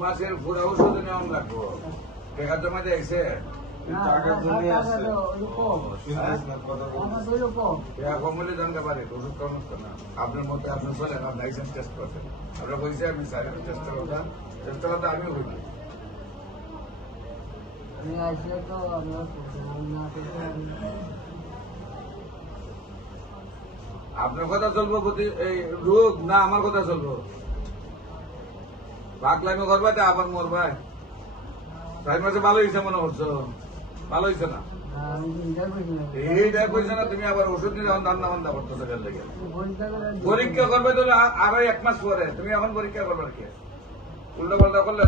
মাসের পুরো ওষুধ নেওয়া লাগবো টাকা জমা দিয়েছে কমলে জানতে পারে ওষুধ কম না আপনার মধ্যে আপনি চলেন আপনি লাইসেন্স টেস্ট করছেন আমরা বলছি আমি স্যারের চেষ্টা করতাম আমিও বলি আপনার কথা চলবো এই রোগ না আমার কথা চলবো পাগলামি করবা তা আবার মরবাই 6 মাসে ভালো হয়েছে মনে করছো ভালো হয়েছে না এইটাই কইছে না তুমি আবার ওষুধ নিয়ে যখন ধান্দা বান্দা করতেছো লেগে পরীক্ষা করবে তো আরো 1 মাস পরে তুমি এখন পরীক্ষা করবে কি উল্টো পাল্টা করলে